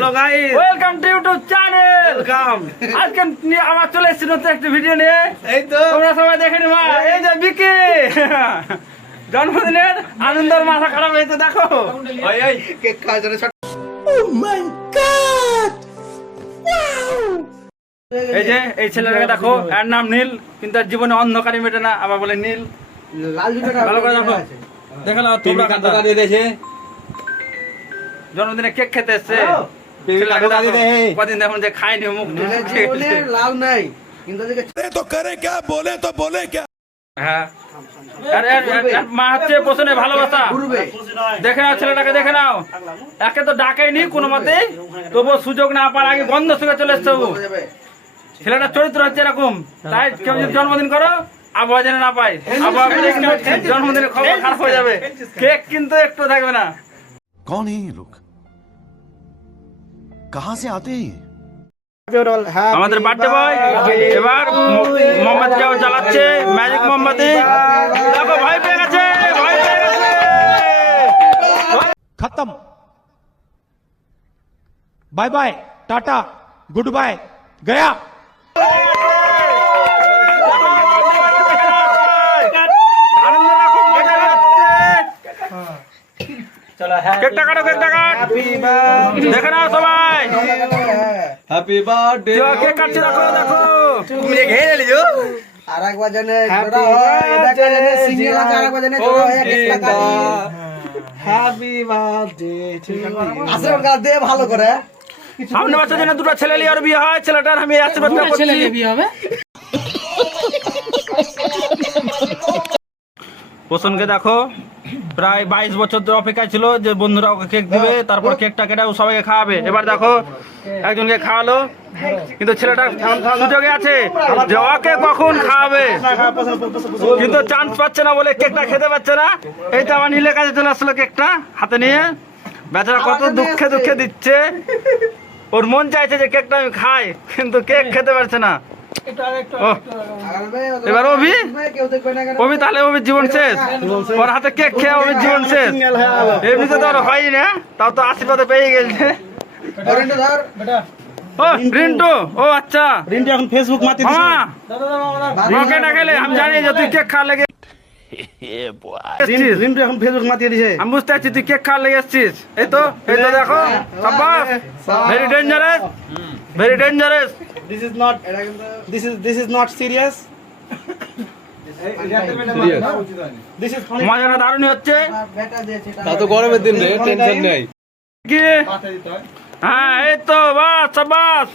Hello guys, welcome to YouTube channel. Welcome. আজকে আমার চলে এসেছি নতুন একটা ভিডিও নিয়ে। এই তো তোমরা সবাই দেখে নিবা। এই যে বিকি জন্মদিনের আনন্দের মাথা খারাপ হয়েছে, দেখো। ওই ওই কেক খাওয়ার জন্য। ও মাই গড, এই যে এই ছেলেটাকে দেখো, এর নাম নীল, কিন্তু তার জীবনে অন্ধকারই মেটে না, আবার বলে নীল। লাল জুতোটা ভালো করে দেখো, দেখো না তোমরা কাটা দিয়ে দিয়েছে। জন্মদিনে কেক খেতে এসছে, কদিন দেখুন যে খায়নি, মুখ লাল নাই কিন্তু তো করে क्या बोले तो बोले क्या। হ্যাঁ, মা হচ্ছে পোষণে ভালোবাসা। দেখে নাও ছেলেটাকে, দেখে নাও, একে তো ডাকেনি কোনো মতে, তবুও সুযোগ না পাওয়ার আগে গন্ধ শুকে চলে এসছে। ছেলেটার চরিত্র হচ্ছে এরকম, তাই কেউ যদি জন্মদিন করো আবহাওয়া যেন না পায়, আবহাওয়া জন্মদিনের খবর খারাপ হয়ে যাবে। কেক কিন্তু একটু থাকবে না। कौन है ये लोग, कहां से आते हैं? আমাদের বার্থডে বয় এবার মোমবাতিটাও চালাচ্ছে, ম্যাজিক মোমবাতি। দেখো ভয় পেয়ে গেছে, ভয় পেয়ে গেছে। खत्म, bye bye, tata, goodbye, गया। কেকটা কাটো, কেকটা কাট, দেখে নাও সবাই। Happy birthday. কেক কাটছে, দেখো দেখো, তুমি ঘেরে লিজো। আরেক বাজনে জোড়া হয়, দেখা জানে সিঙ্গেল আছে, আরেক বাজনে জোড়া হয়, কেকটা কাটি। Happy birthday to you. আশীর্বাদ দে ভালো করে। সামনে বছর যেন দুটো ছেলে লিয়ে আর বিয়ে হয়, ছেলেটার আমি আশীর্বাদ করছি। ছেলে লিয়ে বিয়ে হবে। পোষণকে দেখো, প্রায় 22 বছর ধরে অপেক্ষায় ছিল যে বন্ধুরা ওকে কেক দিবে, তারপর কেকটা কেটে সবাইকে খাওয়াবে। এবার দেখো একজনকে খাওয়ালো, কিন্তু ছেলেটা সুযোগে আছে যে ওকে কখন খাওয়াবে, কিন্তু চান্স পাচ্ছে না বলে কেকটা খেতে পারছে না। এই তো আমার নীলের কাছে চলে আসলো কেকটা হাতে নিয়ে, বেচারা কত দুঃখে দুঃখে দিচ্ছে। ওর মন চাইছে যে কেকটা আমি খাই, কিন্তু কেক খেতে পারছে না। এবার অভি তাহলে অভির জীবন শেষ, ওর হাতে কেক খেয়ে অভির জীবন শেষ। এমনিতে তো আর হয় না, তাও তো আশীর্বাদ পেয়ে গেছে। ও রিন্টু, ও আচ্ছা রিন্টু এখন ফেসবুক মাতি দিছে। ওকে না খেলে আমি জানি যে তুই কেক খাওয়া লেগে রিন্টু এখন ফেসবুক মাতিয়ে দিছে। আমি বুঝতে পারছি তুই কেক খাওয়া লেগে এসছিস। এই তো দেখো, সাব্বাস, very dangerous, very dangerous. This is not serious. মজাটা দারুণ হচ্ছে। তা তো গরমের দিন রে, টেনশন নেই। কি হ্যাঁ, এই তো বাস সাব্বাস,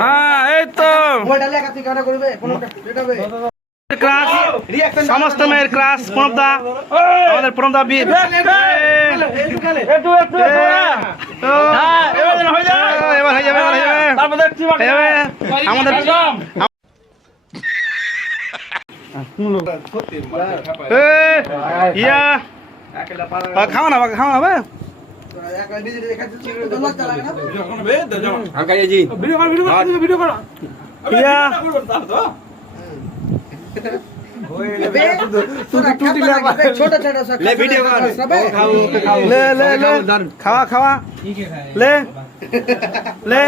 হ্যাঁ এই তো ক্লাস, সমস্ত মেয়ের ক্লাস প্রণবদা, আমাদের প্রণবদা বীর। এবার হয়ে যাবে, আমাদের ইয়া খাওয়া না, খাওয়া হবে। খাওয়া খাওয়া লে লে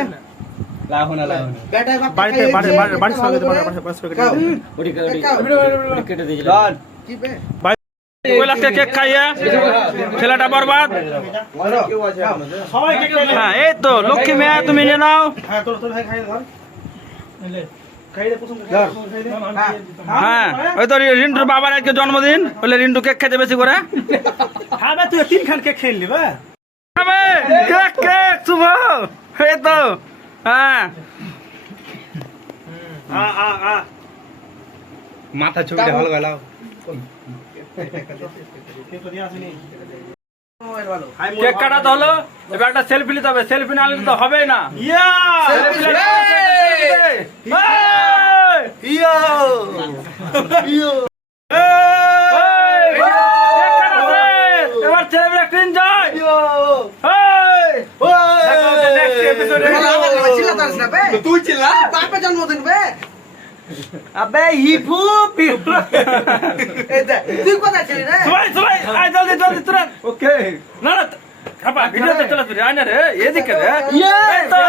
কেক খাইয়া ছেলেটা বরবাদ। হ্যাঁ এই তো লক্ষ্মী মেয়া, তুমি নিয়ে নাও। হ্যাঁ ওই তো রিন্টুর বাবার আজকে জন্মদিন, বলে রিন্টু কেক খেতে বেশি করে খাবে। তুই 3 খান কেক খেয়ে নিবি খাবে কেক, কেক শুভ। এই তো হ্যাঁ, মাথা ছবিটা ভালো গেল। কেক কাটাতে হলো, এবার একটা সেলফি নিতে হবে। সেলফি না নিলে তো হবেই না। এবার ছেলেমেয়ে একটা এনজয়। তুই চিল্লা, জন্মদিন বে अबे हिपू तुम कोথায় ছিলি রে? সবাই সবাই আয় জলদি জলদি তুরন্ত। ওকে না না ছাপা ভিডিও তো চলে তুই আয় না রে এদিকে রে ये तो